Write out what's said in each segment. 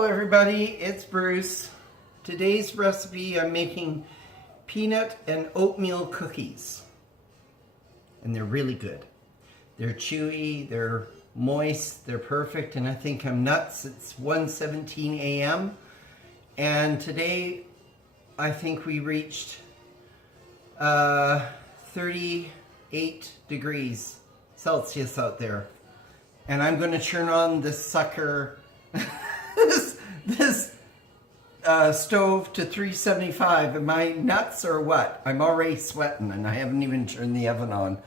Hello everybody, it's Bruce. Today's recipe, I'm making peanut and oatmeal cookies. And they're really good. They're chewy, they're moist, they're perfect, and I think I'm nuts. It's 1:17 a.m. And today I think we reached 38 degrees Celsius out there. And I'm going to turn on this sucker, this stove to 375. Am I nuts or what? I'm already sweating and I haven't even turned the oven on.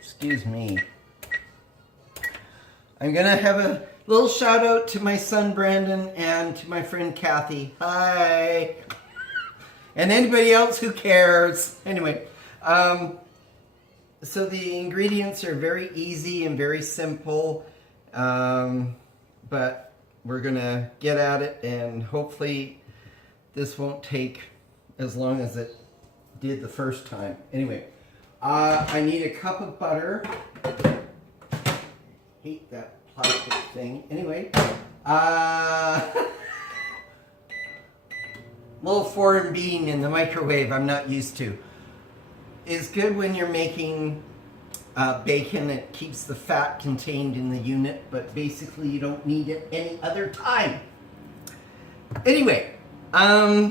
Excuse me. I'm going to have a little shout out to my son Brandon and to my friend Kathy. Hi. And anybody else who cares. Anyway, so the ingredients are very easy and very simple, but we're gonna get at it, and hopefully this won't take as long as it did the first time. Anyway, I need a cup of butter. Hate that plastic thing. Anyway, little foreign bean in the microwave I'm not used to. Is good when you're making bacon. It keeps the fat contained in the unit, but basically you don't need it any other time. Anyway, blah,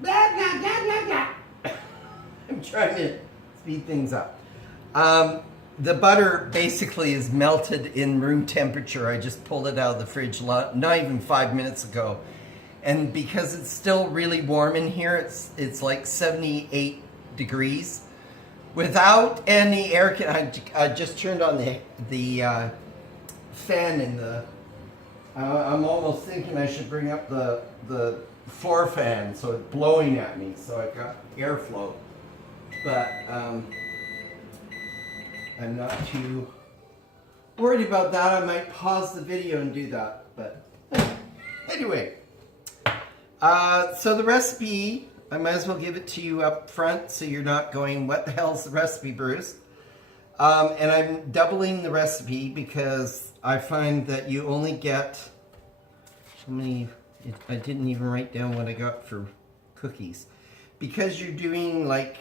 blah, blah, blah, blah. I'm trying to speed things up. The butter basically is melted in room temperature. I just pulled it out of the fridge not even 5 minutes ago. And because it's still really warm in here, it's like 78 degrees without any air. I just turned on the fan in the. I'm almost thinking I should bring up the floor fan so it's blowing at me, so I've got airflow. But I'm not too worried about that. I might pause the video and do that. But anyway, so the recipe, I might as well give it to you up front so you're not going, what the hell's the recipe, Bruce? And I'm doubling the recipe because I find that you only get, how many, I didn't even write down what I got for cookies. Because you're doing like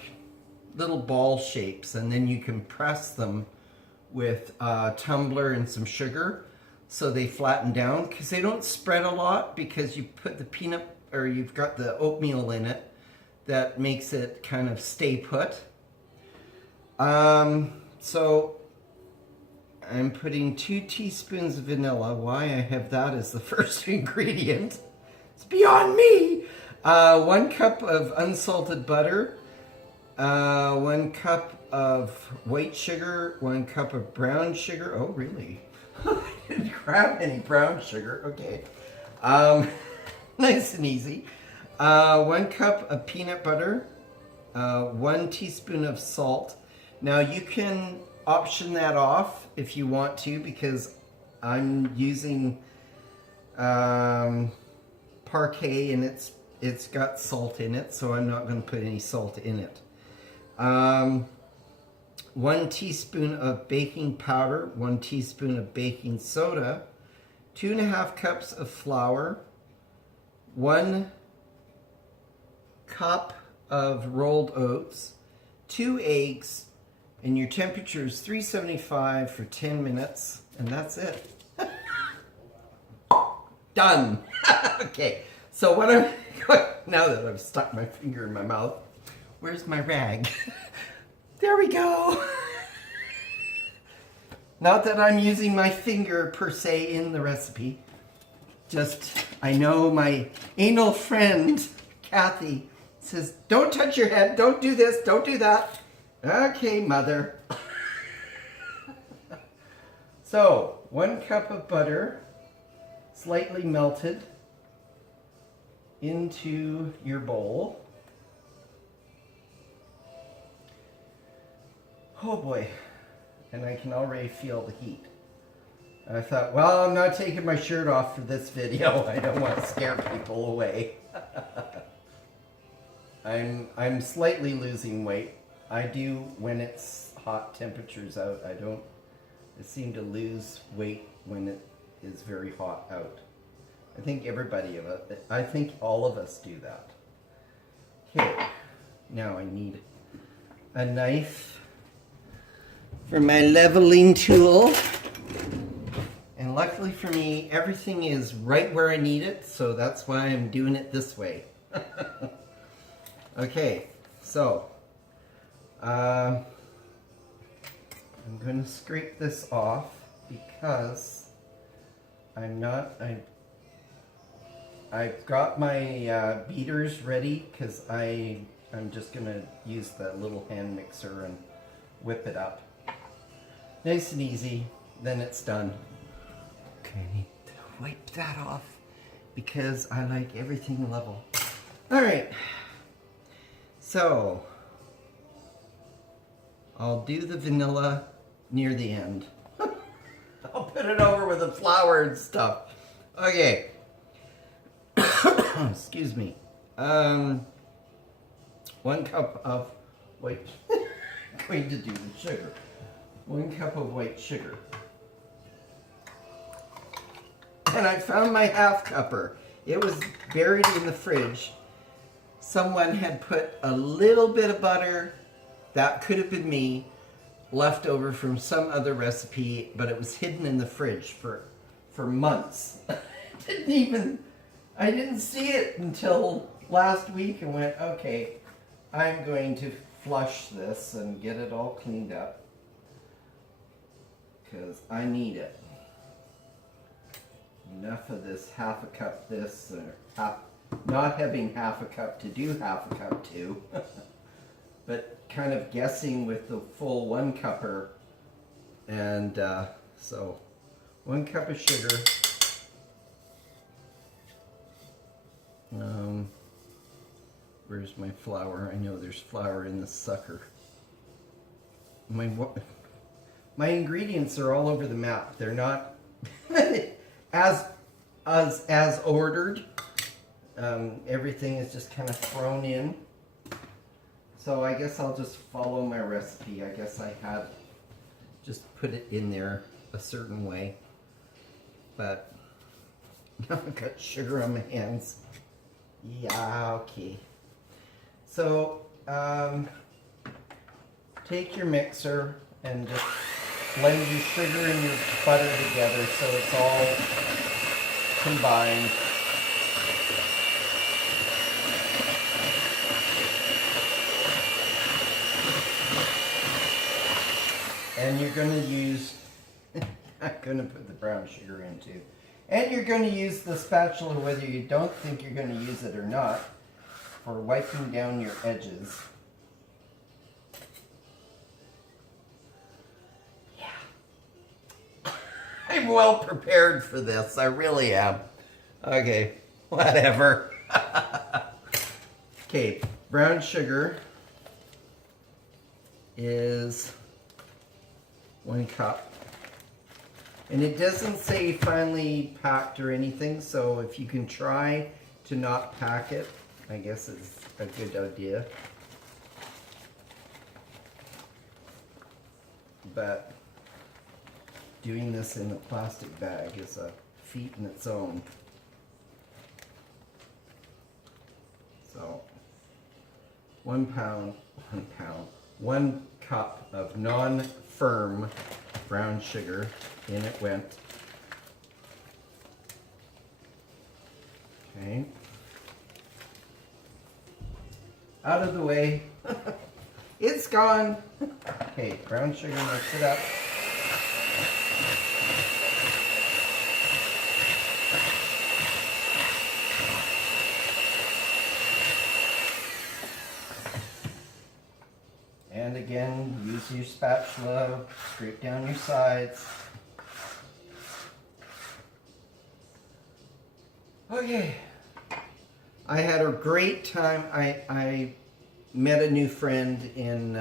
little ball shapes, and then you can press them with a tumbler and some sugar so they flatten down, because they don't spread a lot because you put the peanut, or you've got the oatmeal in it. That makes it kind of stay put. So I'm putting 2 teaspoons of vanilla. Why I have that as the first ingredient, it's beyond me. 1 cup of unsalted butter, 1 cup of white sugar, 1 cup of brown sugar. Oh, really? I didn't grab any brown sugar. Okay. Nice and easy. 1 cup of peanut butter, 1 teaspoon of salt. Now you can option that off if you want to, because I'm using parquet and it's got salt in it, so I'm not going to put any salt in it. 1 teaspoon of baking powder, 1 teaspoon of baking soda, 2.5 cups of flour, 1 cup of rolled oats, 2 eggs, and your temperature is 375 for 10 minutes, and that's it. Done. Okay, so what I'm now that I've stuck my finger in my mouth, where's my rag? There we go. Not that I'm using my finger per se in the recipe, just I know my anal friend Kathy says, don't touch your head, don't do this, don't do that. Okay, mother. So, 1 cup of butter, slightly melted, into your bowl. Oh boy, and I can already feel the heat. I thought, well, I'm not taking my shirt off for this video. I don't want to scare people away. I'm slightly losing weight. I do when it's hot temperatures out. I seem to lose weight when is very hot out. I think I think all of us do that. Okay, now I need a knife for my leveling tool. And luckily for me, everything is right where I need it, so that's why I'm doing it this way. Okay, so I'm going to scrape this off because I've got my beaters ready because I'm just going to use the little hand mixer and whip it up. Nice and easy, then it's done. Okay, I need to wipe that off because I like everything level. Alright, so I'll do the vanilla near the end. I'll put it over with the flour and stuff. Okay. Excuse me. 1 cup of white. Going to do the sugar. 1 cup of white sugar. And I found my half cupper. It was buried in the fridge. Someone had put a little bit of butter, that could have been me, left over from some other recipe, but it was hidden in the fridge for months. I didn't see it until last week and went, okay, I'm going to flush this and get it all cleaned up because I need it. Enough of this half a cup this, or not having half a cup to do half a cup to, but kind of guessing with the full 1 cupper. And so 1 cup of sugar. Where's my flour? I know there's flour in this sucker. My ingredients are all over the map. They're not as ordered. Everything is just kind of thrown in. So I guess I'll just follow my recipe. I guess I had just put it in there a certain way. But now I've got sugar on my hands. Yeah, okay. So take your mixer and just blend your sugar and your butter together so it's all combined. And you're going to use, I'm going to put the brown sugar in too. And you're going to use the spatula whether you don't think you're going to use it or not for wiping down your edges. Yeah. I'm well prepared for this. I really am. Okay, whatever. Okay, brown sugar is 1 cup. And it doesn't say finely packed or anything, so if you can try to not pack it, I guess it's a good idea. But doing this in a plastic bag is a feat in its own. So 1 cup of non-firm brown sugar. In it went. Okay. Out of the way. It's gone. Okay, brown sugar, mix it up. And again, use your spatula, scrape down your sides. Okay, I had a great time. I met a new friend in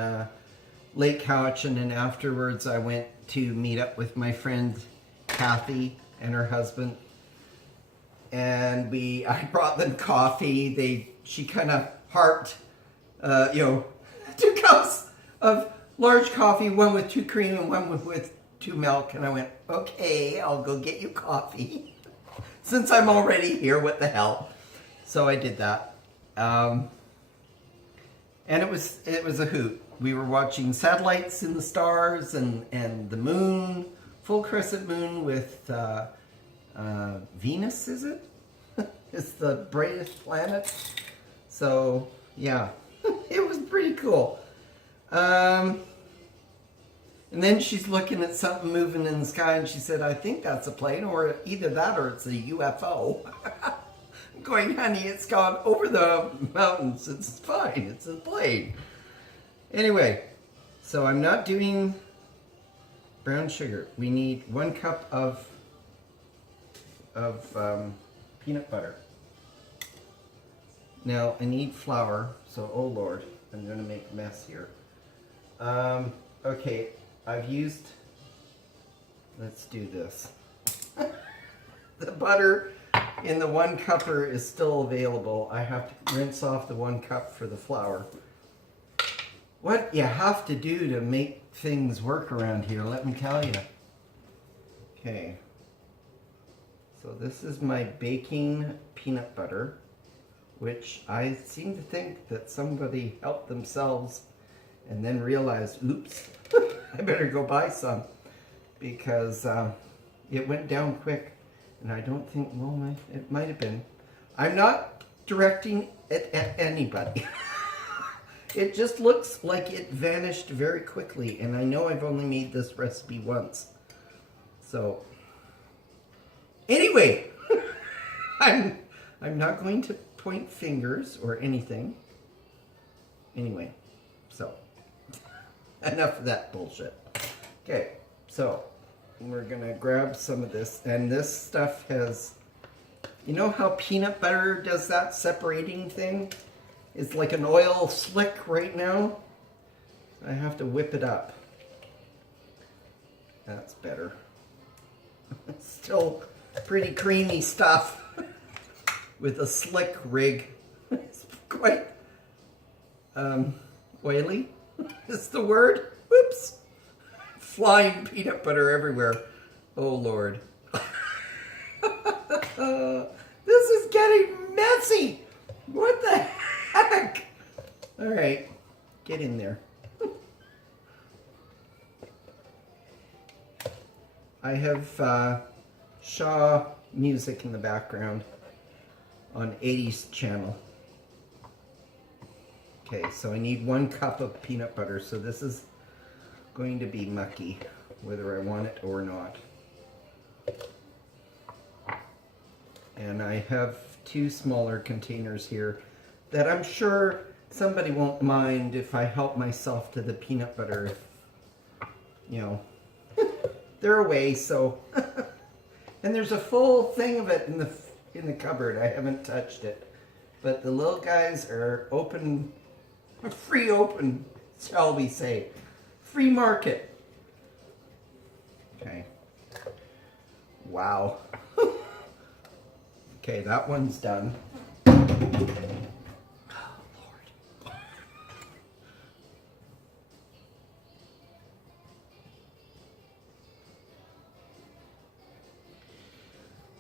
Lake Cowichan, and afterwards I went to meet up with my friend Kathy and her husband. And I brought them coffee. She kind of harped, 2 cups of large coffee, one with 2 cream and one with 2 milk, and I went, okay, I'll go get you coffee. Since I'm already here, what the hell? So I did that. And it was a hoot. We were watching satellites in the stars and the moon, full crescent moon with Venus, is it? It's the brightest planet. So, yeah, it was pretty cool. And then she's looking at something moving in the sky, and she said, I think that's a plane, or either that or it's a UFO. I'm going, honey, it's gone over the mountains. It's fine. It's a plane. Anyway, so I'm not doing brown sugar. We need 1 cup of peanut butter. Now, I need flour, so, oh Lord, I'm going to make a mess here. Okay, I've used, let's do this. The butter in the 1 cupper is still available. I have to rinse off the 1 cup for the flour. What you have to do to make things work around here, let me tell you. Okay, so this is my baking peanut butter, which I seem to think that somebody helped themselves and then realized, oops, I better go buy some, because it went down quick, and I don't think, well, it might have been. I'm not directing it at anybody. It just looks like it vanished very quickly, and I know I've only made this recipe once. So, anyway, I'm not going to point fingers or anything. Anyway, so, enough of that bullshit. Okay, so, we're gonna grab some of this, and this stuff has, you know how peanut butter does that separating thing? It's like an oil slick right now. I have to whip it up. That's better. It's still pretty creamy stuff with a slick rig. It's quite oily is the word. Whoops. Flying peanut butter everywhere. Oh Lord. This is getting messy. What the heck? All right, get in there. I have Shaw music in the background on 80s channel. Okay, so I need 1 cup of peanut butter, so this is going to be mucky, whether I want it or not. And I have 2 smaller containers here that I'm sure somebody won't mind if I help myself to the peanut butter. If, you know, they're away, so. And there's a full thing of it in the cupboard. I haven't touched it, but the little guys are open, free open, shall we say, free market. Okay. Wow. Okay, that one's done.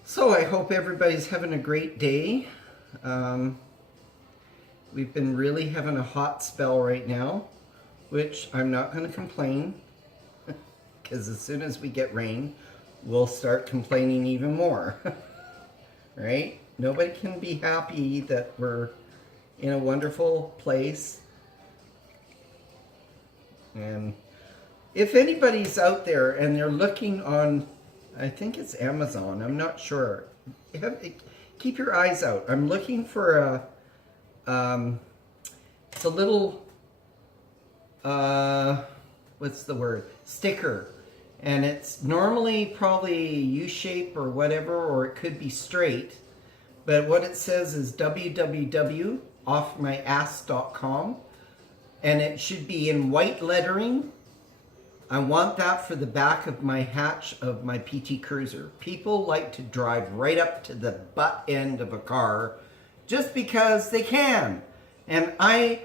So I hope everybody's having a great day. We've been really having a hot spell right now, which I'm not going to complain, because as soon as we get rain, we'll start complaining even more. Right? Nobody can be happy that we're in a wonderful place. And if anybody's out there and they're looking on, I think it's Amazon, I'm not sure. Keep your eyes out. I'm looking for it's a little, what's the word? Sticker. And it's normally probably U-shape or whatever, or it could be straight. But what it says is www.offmyass.com. And it should be in white lettering. I want that for the back of my hatch of my PT Cruiser. People like to drive right up to the butt end of a car just because they can. And I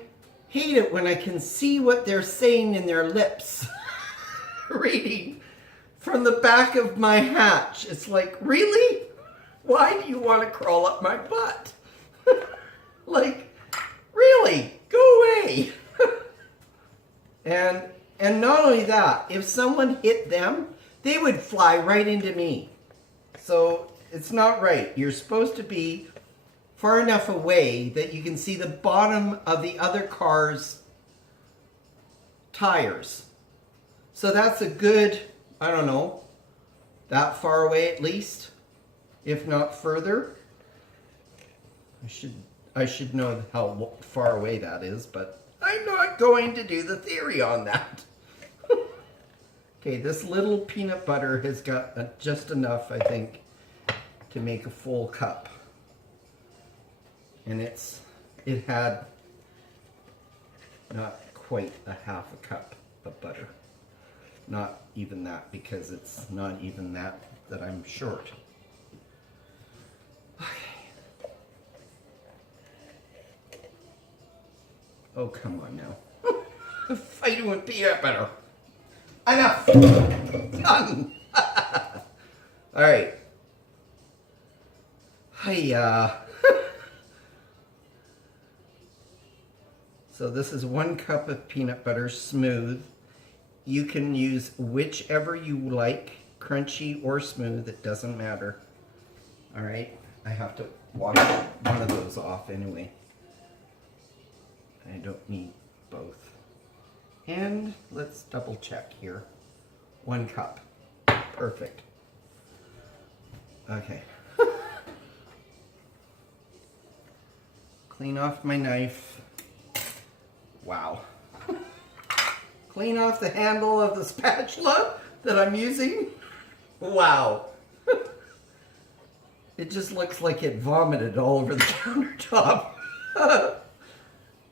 hate it when I can see what they're saying in their lips reading. from the back of my hatch. It's like, really? Why do you want to crawl up my butt? Like, really? Go away. And not only that, if someone hit them, they would fly right into me. So it's not right. You're supposed to be far enough away that you can see the bottom of the other car's tires. So that's a good, I don't know, that far away at least, if not further. I should know how far away that is, but I'm not going to do the theory on that. Okay, this little peanut butter has got just enough, I think, to make a full cup. And it had not quite a half a cup of butter. Not even that, because it's not even that I'm short. Okay. Oh, come on now. Fighting with peanut butter. Enough! Done! Alright. Hiya. So this is 1 cup of peanut butter, smooth. You can use whichever you like, crunchy or smooth, it doesn't matter. Alright, I have to wash one of those off anyway. I don't need both. And let's double check here. 1 cup. Perfect. Okay. Clean off my knife. Wow. Clean off the handle of the spatula that I'm using. Wow. It just looks like it vomited all over the countertop. Okay,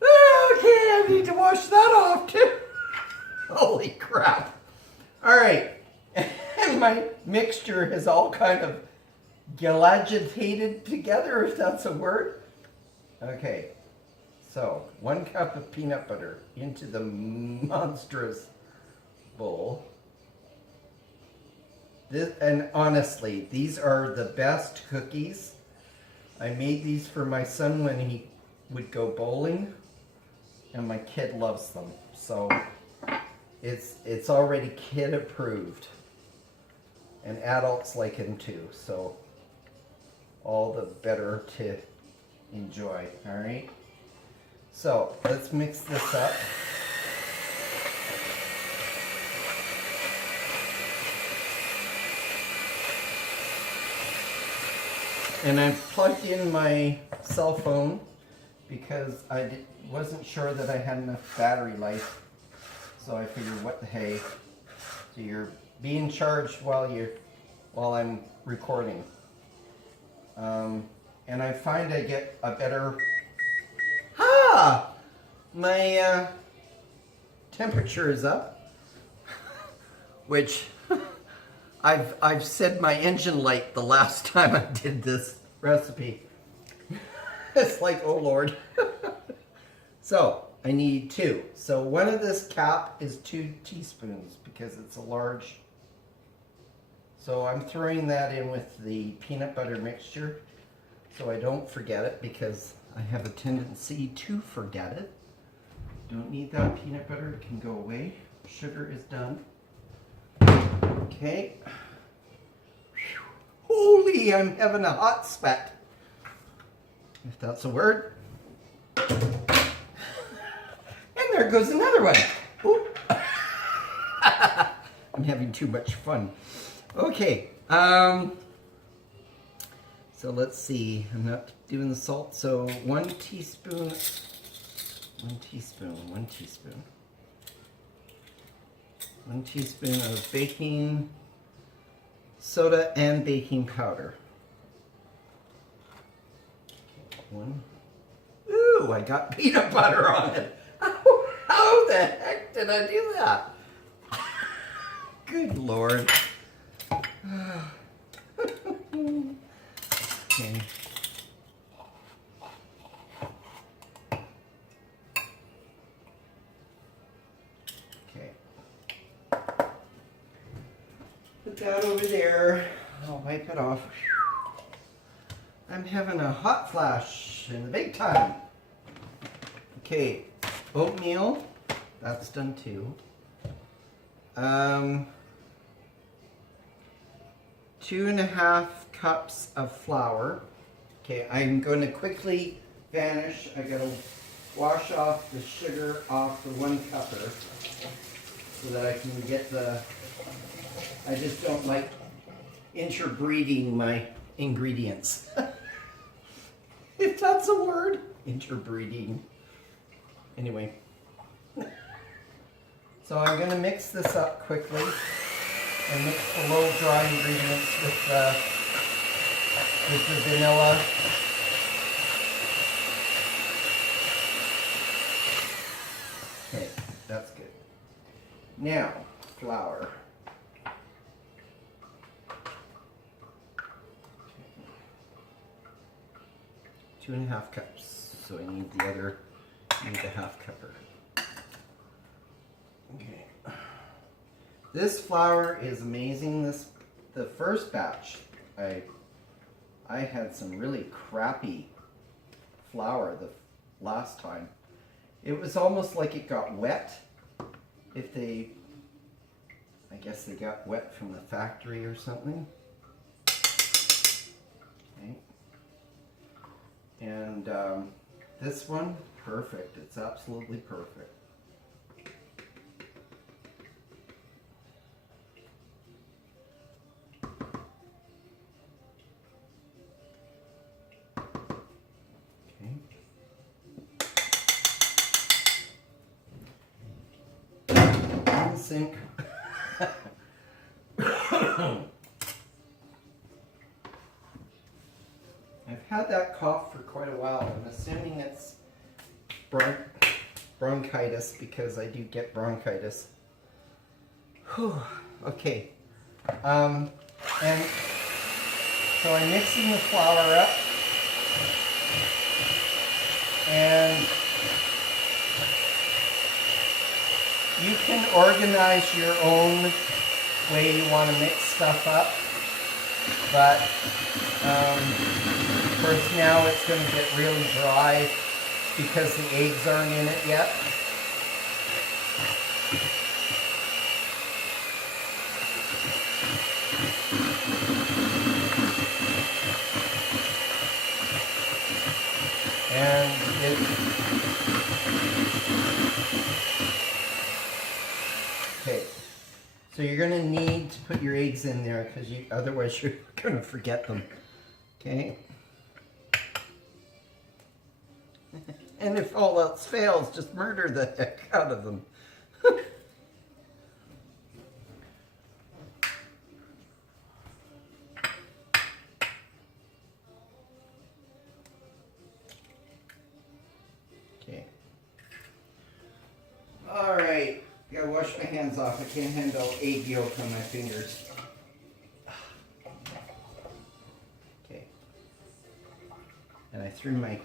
I need to wash that off too. Holy crap. All right. And my mixture has all kind of gelagitated together, if that's a word. Okay. So, 1 cup of peanut butter into the monstrous bowl. And honestly, these are the best cookies. I made these for my son when he would go bowling, and my kid loves them. So, it's already kid approved. And adults like them too. So, all the better to enjoy, all right? So, let's mix this up. And I've plugged in my cell phone because I wasn't sure that I had enough battery life. So I figured, what the hey. So you're being charged while I'm recording. And I find I get a better... My temperature is up, which I've said my engine light the last time I did this recipe. It's like, oh Lord. So I need 2. So one of this cap is 2 teaspoons because it's a large. So I'm throwing that in with the peanut butter mixture so I don't forget it, because I have a tendency to forget it. Don't need that peanut butter, it can go away. Sugar is done. Okay. Whew. Holy, I'm having a hot sweat. If that's a word. And there goes another one. Oop. I'm having too much fun. Okay. So let's see. I'm not doing the salt. So 1 teaspoon. 1 teaspoon. 1 teaspoon. 1 teaspoon of baking soda and baking powder. 1. Ooh, I got peanut butter on it. How the heck did I do that? Good Lord. Okay. wipe it off. I'm having a hot flash in the big time. Okay, oatmeal, that's done too. 2.5 cups of flour. Okay, I'm going to quickly vanish. I gotta wash off the sugar off the 1 cupper so that I can get I just don't like interbreeding my ingredients. If that's a word, interbreeding. Anyway. So I'm going to mix this up quickly and mix the low dry ingredients with the vanilla. Okay, that's good. Now, flour. 2.5 cups. So I need the other, the 1/2 cupper. Okay. This flour is amazing. The first batch, I had some really crappy flour the last time. It was almost like it got wet. I guess they got wet from the factory or something. Okay. And this one, perfect. It's absolutely perfect. Okay. In the sink. I've had that cough for quite a while. I'm assuming it's bronchitis because I do get bronchitis. Whew. Okay. And so I'm mixing the flour up. And you can organize your own way you want to mix stuff up. But of course now it's going to get really dry because the eggs aren't in it yet. And okay. So you're going to need to put your eggs in there because otherwise you're going to forget them. Okay. And if all else fails, just murder the heck out of them. Okay. All right. Gotta wash my hands off. I can't handle egg yolk on my fingers. Okay. And I threw my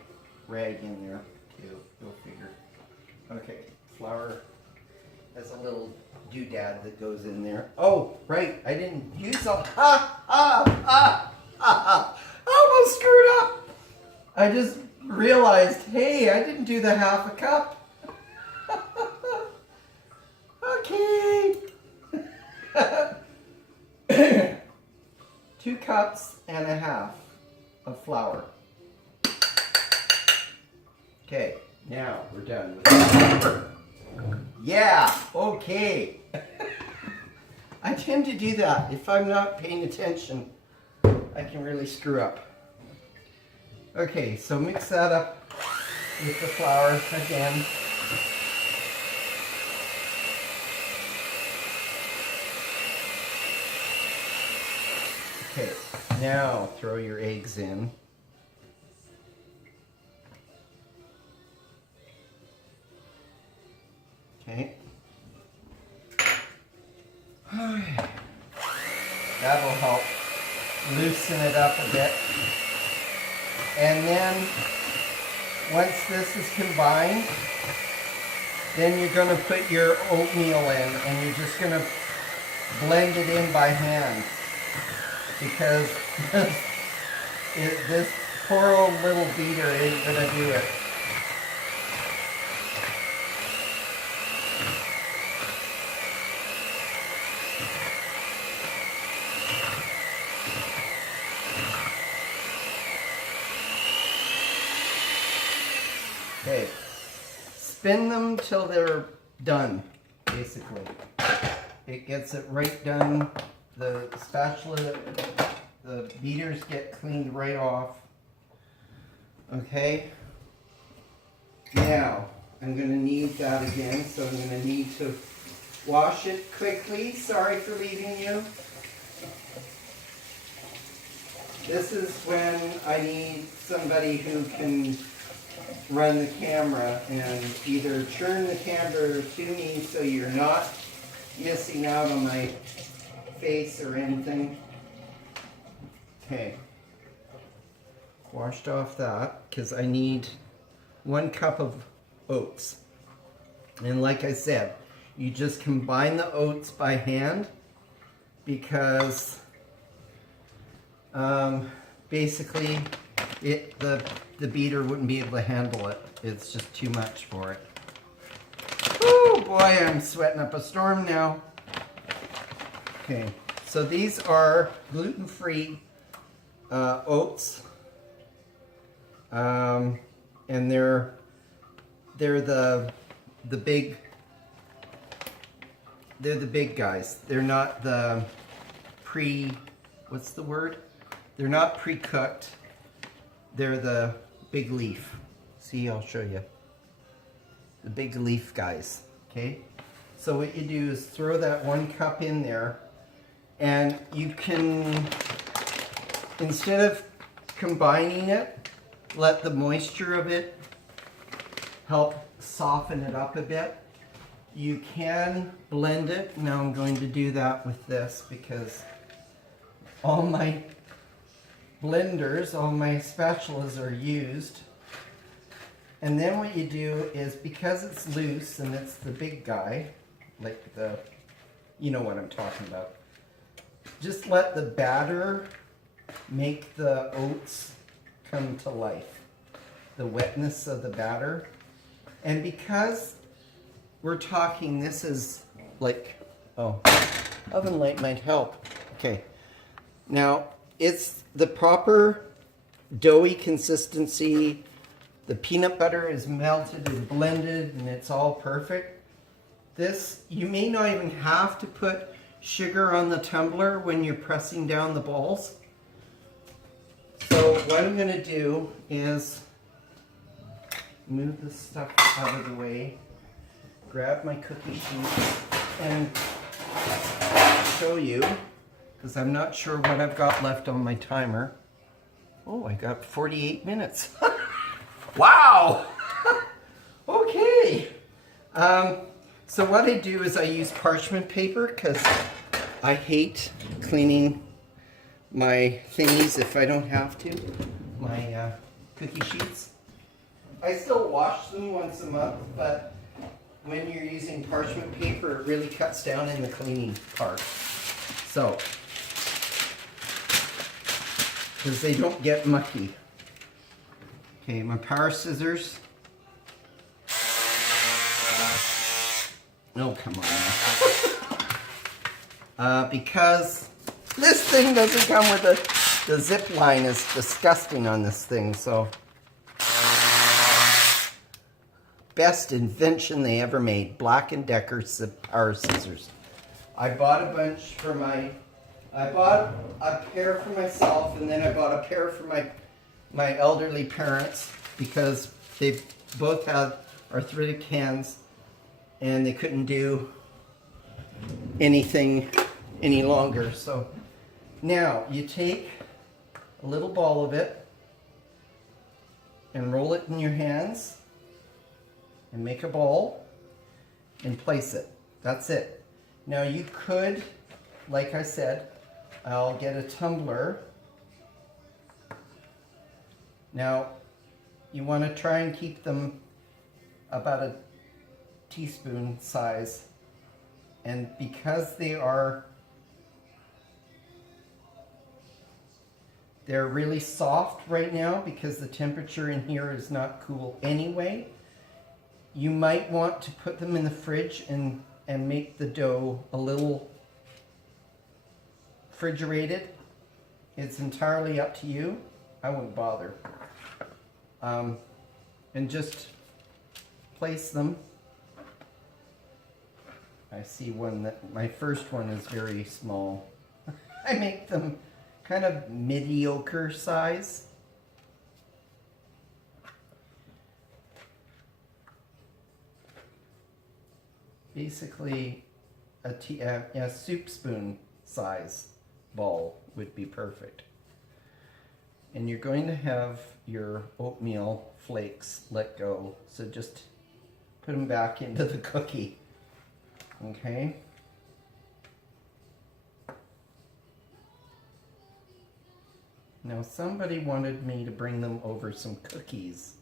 rag in there too. Go figure. Okay. Flour has a little doodad that goes in there. Oh, right. I didn't use all. Almost screwed up. I just realized, hey, I didn't do the 1/2 cup. Okay. 2 cups and 1/2 of flour. Okay, now we're done with that. Yeah, okay. I tend to do that. If I'm not paying attention, I can really screw up. Okay, so mix that up with the flour again. Okay, now throw your eggs in. Okay. That'll help loosen it up a bit. And then, once this is combined, then you're going to put your oatmeal in and you're just going to blend it in by hand. because this poor old little beater ain't gonna do it. Okay, spin them till they're done, basically. It gets it right done. The spatula, the beaters get cleaned right off. Okay, now I'm going to need that again, so I'm going to need to wash it quickly. Sorry for leaving you. This is when I need somebody who can run the camera and either turn the camera to me so you're not missing out on my face or anything. Okay, washed off that because I need 1 cup of oats, and like I said, you just combine the oats by hand because basically the beater wouldn't be able to handle it. It's just too much for it. Oh boy, I'm sweating up a storm now. Okay, so these are gluten-free oats, and they're the big guys. They're not the what's the word? They're not pre-cooked. They're the big leaf. See, I'll show you. The big leaf guys, okay? So what you do is throw that 1 cup in there, and you can, instead of combining it, let the moisture of it help soften it up a bit. You can blend it. Now I'm going to do that with this because all my blenders, all my spatulas are used. And then what you do is, because it's loose and it's the big guy, like you know what I'm talking about, just let the batter make the oats come to life. The wetness of the batter. And because we're talking, this is like, oh, oven light might help. Okay. Now, it's the proper doughy consistency. The peanut butter is melted and blended and it's all perfect. This, you may not even have to put sugar on the tumbler when you're pressing down the balls. So what I'm going to do is move this stuff out of the way, grab my cookie sheet, and show you, because I'm not sure what I've got left on my timer. Oh, I got 48 minutes. Wow! Okay. So what I do is I use parchment paper because I hate cleaning my thingies if I don't have to, my cookie sheets. I still wash them once a month, but when you're using parchment paper, it really cuts down in the cleaning part. So, because they don't get mucky. Okay, my power scissors. Oh, come on. Because this thing doesn't come with the zip line is disgusting on this thing, so. Best invention they ever made, Black & Decker power scissors. I bought a bunch for I bought a pair for myself, and then I bought a pair for my elderly parents because they both had arthritic hands and they couldn't do anything any longer. So now you take a little ball of it and roll it in your hands and make a ball and place it. That's it. Now you could, like I said, I'll get a tumbler. Now you want to try and keep them about a teaspoon size, and because they are They're really soft right now because the temperature in here is not cool anyway. You might want to put them in the fridge and make the dough a little refrigerated. It's entirely up to you. I wouldn't bother. And just place them. I see one that, my first one is very small. I make them kind of mediocre size. Basically, a soup spoon size ball would be perfect. And you're going to have your oatmeal flakes let go, so just put them back into the cookie. Okay? Now somebody wanted me to bring them over some cookies,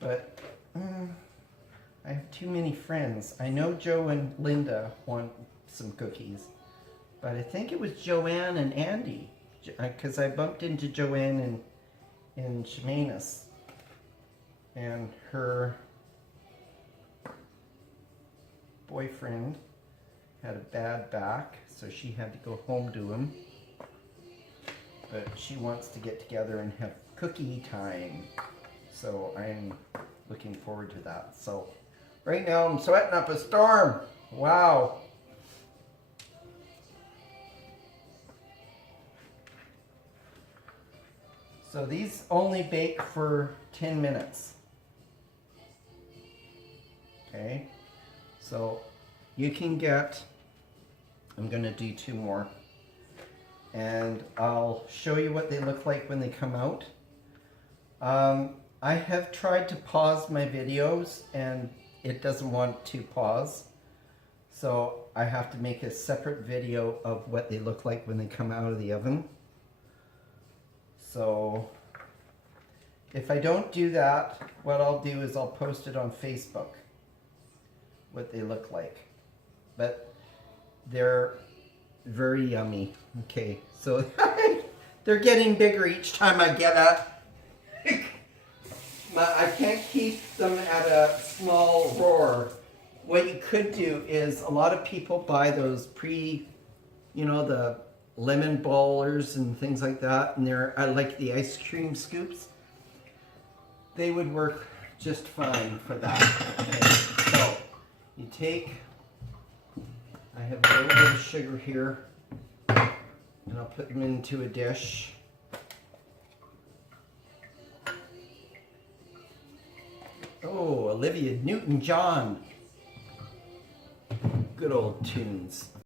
but I have too many friends. I know Joe and Linda want some cookies, but I think it was Joanne and Andy, because I bumped into Joanne in Chemainus, and her boyfriend had a bad back, so she had to go home to him. But she wants to get together and have cookie time, so I'm looking forward to that. So right now I'm sweating up a storm. Wow. So these only bake for 10 minutes. Okay, so you can get, I'm going to do 2 more. And I'll show you what they look like when they come out. I have tried to pause my videos and it doesn't want to pause. So I have to make a separate video of what they look like when they come out of the oven. So if I don't do that, what I'll do is I'll post it on Facebook, what they look like. But they're very yummy. Okay, so they're getting bigger each time I get up. I can't keep them at a small roar. What you could do is, a lot of people buy those the lemon ballers and things like that, and I like the ice cream scoops. They would work just fine for that. Okay, so you take, I have a little bit of sugar here, and I'll put them into a dish. Oh, Olivia Newton-John. Good old tunes.